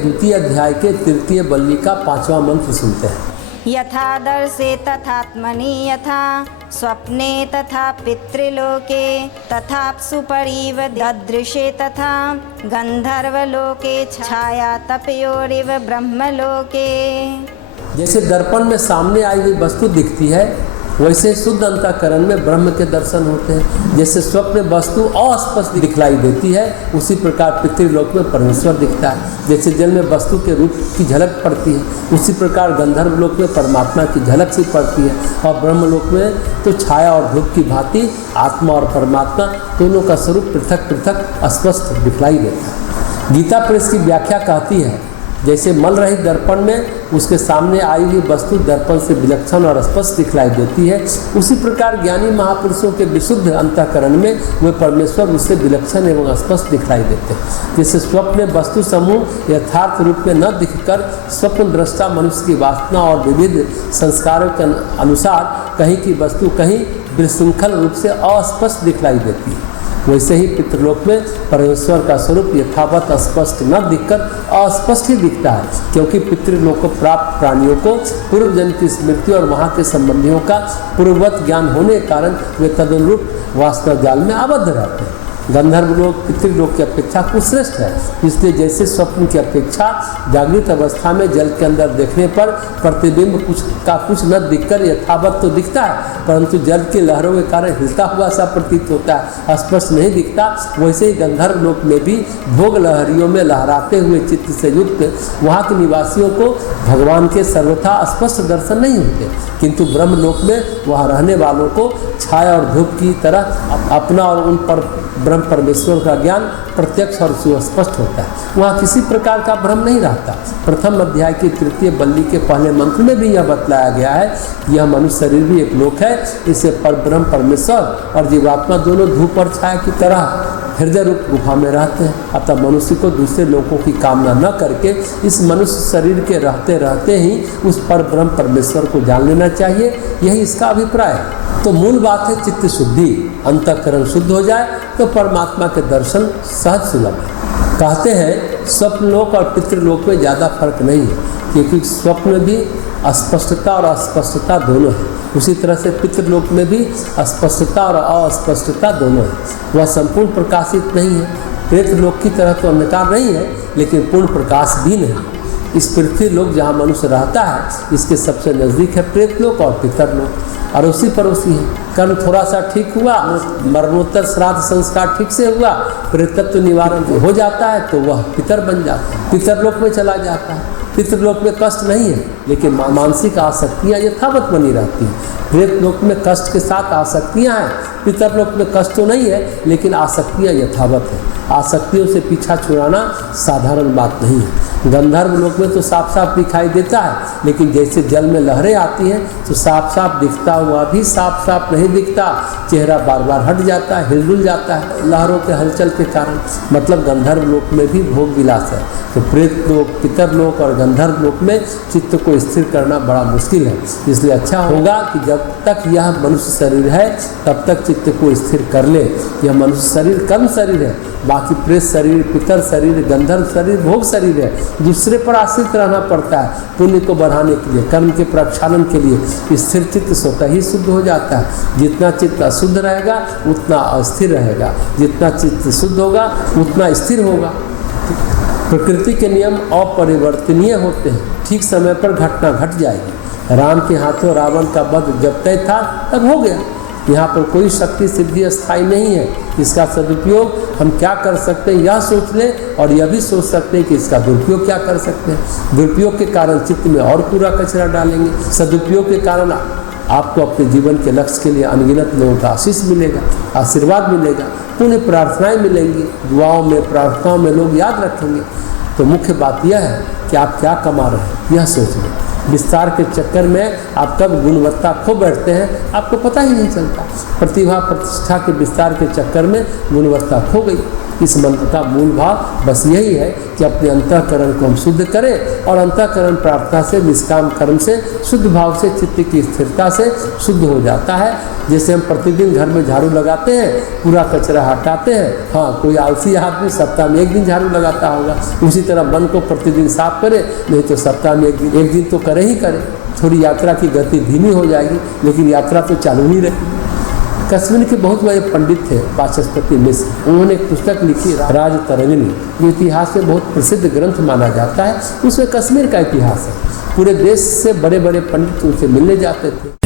द्वितीय अध्याय के तृतीय बल्ली का 5वां मंत्र सुनते हैं। यथा दर्शे तथात्मनि यथा स्वप्ने तथा पितृलोके तथाप्सु परिव ददृशे तथा गंधर्वलोके छाया तपयोरिव ब्रह्मलोके। जैसे दर्पण में सामने आई हुई वस्तु दिखती है, वैसे शुद्ध अंतःकरण में ब्रह्म के दर्शन होते हैं। जैसे स्वप्न वस्तु अस्पष्ट दिखलाई देती है, उसी प्रकार पितृलोक में परमेश्वर दिखता है। जैसे जल में वस्तु के रूप की झलक पड़ती है, उसी प्रकार गंधर्व लोक में परमात्मा की झलक सी पड़ती है, और ब्रह्मलोक में तो छाया और धूप की भांति आत्मा और परमात्मा दोनों का स्वरूप पृथक पृथक स्पष्ट दिखलाई देता है। गीता प्रेस की व्याख्या कहती है, जैसे मल रहित दर्पण में उसके सामने आई हुई वस्तु दर्पण से विलक्षण और स्पष्ट दिखलाई देती है, उसी प्रकार ज्ञानी महापुरुषों के विशुद्ध अंतःकरण में वे परमेश्वर उससे विलक्षण एवं स्पष्ट दिखलाई देते हैं। जैसे स्वप्न वस्तु समूह यथार्थ रूप में न दिखकर स्वप्न दृष्टा मनुष्य की वासना और विविध संस्कारों के अनुसार कहीं की वस्तु कहीं विशृंखल रूप से अस्पष्ट दिखलाई देती है, वैसे ही पितृलोक में परमेश्वर का स्वरूप यथावत स्पष्ट न दिखकर अस्पष्ट ही दिखता है, क्योंकि पितृलोक को प्राप्त प्राणियों को पूर्व जन्म की स्मृति और वहाँ के संबंधियों का पूर्ववत ज्ञान होने के कारण वे तदनुरूप वासना जाल में आबद्ध रहते हैं। गंधर्व लोक पितृलोक की अपेक्षा कुछ श्रेष्ठ है, इसलिए जैसे स्वप्न की अपेक्षा जागृत अवस्था में जल के अंदर देखने पर प्रतिबिंब कुछ न दिखकर यथावत तो दिखता है, परंतु जल की लहरों के कारण हिलता हुआ सा प्रतीत होता है, स्पष्ट नहीं दिखता। वैसे ही गंधर्व लोक में भी भोग लहरियों में लहराते हुए चित्त से युक्त वहाँ के निवासियों को भगवान के सर्वथा स्पष्ट दर्शन नहीं होते, किंतु ब्रह्मलोक में वहाँ रहने वालों को छाया और धूप की तरह अपना और उन पर ब्रह्म परमेश्वर का ज्ञान प्रत्यक्ष और सुस्पष्ट होता है। वहाँ किसी प्रकार का भ्रम नहीं रहता। प्रथम अध्याय की तृतीय बल्ली के पहले मंत्र में भी यह बतलाया गया है, यह मनुष्य शरीर भी एक लोक है, इसे पर ब्रह्म परमेश्वर और जीवात्मा दोनों धूप और छाया की तरह हृदय रूप गुफा में रहते हैं। अतः मनुष्य को दूसरे लोगों की कामना न करके इस मनुष्य शरीर के रहते रहते ही उस पर ब्रह्म परमेश्वर को जान लेना चाहिए, यही इसका अभिप्राय है। तो मूल बात है चित्त शुद्धि, अंतःकरण शुद्ध हो जाए तो परमात्मा के दर्शन सहज सुलभ है। कहते हैं स्वप्न लोक और पितृलोक में ज़्यादा फर्क नहीं है, क्योंकि स्वप्न में भी अस्पष्टता और अस्पष्टता दोनों है, उसी तरह से पितृलोक में भी अस्पष्टता और अस्पष्टता दोनों है। वह संपूर्ण प्रकाशित नहीं है, प्रेत लोक की तरह तो अंधकार नहीं है, लेकिन पूर्ण प्रकाश भी नहीं। इस पृथ्वी लोक जहाँ मनुष्य रहता है, इसके सबसे नज़दीक है प्रेत लोक और पितरलोक, अड़ोसी पड़ोसी है। कर्म थोड़ा सा ठीक हुआ, मरणोत्तर श्राद्ध संस्कार ठीक से हुआ, प्रेतत्व निवारण हो जाता है तो वह पितर बन जाता है, पितरलोक में चला जाता है। पितृलोक में कष्ट नहीं है, लेकिन मानसिक आसक्तियाँ यथावत बनी रहती हैं। प्रेत लोक में कष्ट के साथ आसक्तियाँ हैं, पितरलोक में कष्ट तो नहीं है, लेकिन आसक्तियाँ यथावत हैं। आसक्तियों से पीछा छुड़ाना साधारण बात नहीं है। गंधर्व लोक में तो साफ साफ दिखाई देता है, लेकिन जैसे जल में लहरें आती हैं तो साफ साफ दिखता हुआ भी साफ साफ नहीं दिखता, चेहरा बार बार हट जाता है, हिलजुल जाता है लहरों के हलचल के कारण। मतलब गंधर्व लोक में भी भोग विलास है। तो प्रेत लोक, पितर लोक और गंधर्व लोक में चित्त को स्थिर करना बड़ा मुश्किल है। इसलिए अच्छा होगा कि जब तक यह मनुष्य शरीर है तब तक चित्त को स्थिर कर ले। यह मनुष्य शरीर कर्म शरीर है, बाकी प्रेत शरीर, पितर शरीर, गंधर्व शरीर भोग शरीर है। दूसरे पर आश्रित रहना पड़ता है पुण्य को बढ़ाने के लिए, कर्म के प्रक्षालन के लिए। स्थिर चित्त स्वतः ही शुद्ध हो जाता है। जितना चित्त अशुद्ध रहेगा उतना अस्थिर रहेगा, जितना चित्त शुद्ध होगा उतना स्थिर होगा। प्रकृति के नियम अपरिवर्तनीय होते हैं, ठीक समय पर घटना घट जाएगी। राम के हाथों रावण का वध जब तय था तब हो गया। यहाँ पर कोई शक्ति सिद्धि स्थायी नहीं है। इसका सदुपयोग हम क्या कर सकते हैं यह सोच लें, और यह भी सोच सकते हैं कि इसका दुरुपयोग क्या कर सकते हैं। दुरुपयोग के कारण चित्त में और पूरा कचरा डालेंगे, सदुपयोग के कारण आपको अपने जीवन के लक्ष्य के लिए अनगिनत लोगों का आशीष मिलेगा, आशीर्वाद मिलेगा, पुण्य प्रार्थनाएं मिलेंगी, दुआओं में प्रार्थनाओं में लोग याद रखेंगे। तो मुख्य बात यह है कि आप क्या कमा रहे हैं यह सोच लें। विस्तार के चक्कर में आप कब गुणवत्ता खो बैठते हैं आपको पता ही नहीं चलता। प्रतिभा प्रतिष्ठा के विस्तार के चक्कर में गुणवत्ता खो गई। इस मंत्र का मूल भाव बस यही है कि अपने अंतःकरण को हम शुद्ध करें और अंतःकरण प्रार्थना से, निष्काम कर्म से, शुद्ध भाव से, चित्त की स्थिरता से शुद्ध हो जाता है। जैसे हम प्रतिदिन घर में झाड़ू लगाते हैं, पूरा कचरा हटाते हैं। हाँ, कोई आलसी आदमी सप्ताह में 1 दिन झाड़ू लगाता होगा, उसी तरह मन को प्रतिदिन साफ करे, नहीं तो सप्ताह में 1 दिन तो करे ही करे। थोड़ी यात्रा की गति धीमी हो जाएगी, लेकिन यात्रा तो चालू ही रहेगी। कश्मीर के बहुत बड़े पंडित थे वाचस्पति मिश्र, उन्होंने एक पुस्तक लिखी राजतरंगिणी, जो इतिहास में बहुत प्रसिद्ध ग्रंथ माना जाता है। उसमें कश्मीर का इतिहास है। पूरे देश से बड़े बड़े पंडित उनसे मिलने जाते थे।